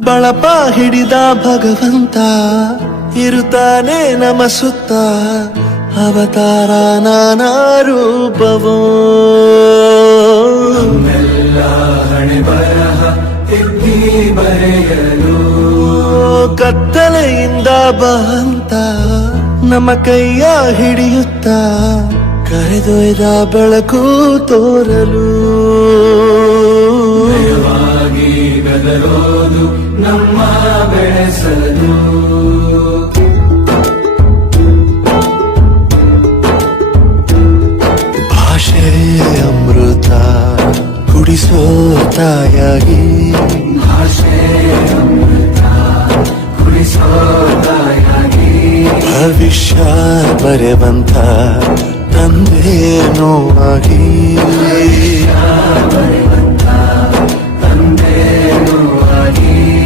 ಬಳಪ ಹಿಡಿದ ಭಗವಂತ ಇರುತ್ತಾನೆ ನಮ ಸುತ್ತ ಅವತಾರ ನಾನಾ ರೂಪವೋ ಹಣೆ ಬರಹ ತಿದ್ದಿ ಬರೆಯಲು ಕತ್ತಲೆಯಿಂದ ಬಂತ ನಮ್ಮ ಕೈಯ ಹಿಡಿಯುತ್ತ ಕರೆದೊಯ್ದ ಬೆಳಕು ತೋರಲು ಭಯವಾಗಿ ಗದರೋದು ನಮ್ಮ ಬೆಳೆಸಲು ಭಾಷೆ ಅಮೃತ ಕುಡಿಸೋ ತಾಯಾಗಿ ಭಾಷೆ ಅಮೃತ ಕುಡಿಸೋ ತಾಯಾಗಿ ಭವಿಷ್ಯ ಬರೆವಂತ ತಂದೆ ನೋವಾಗಿ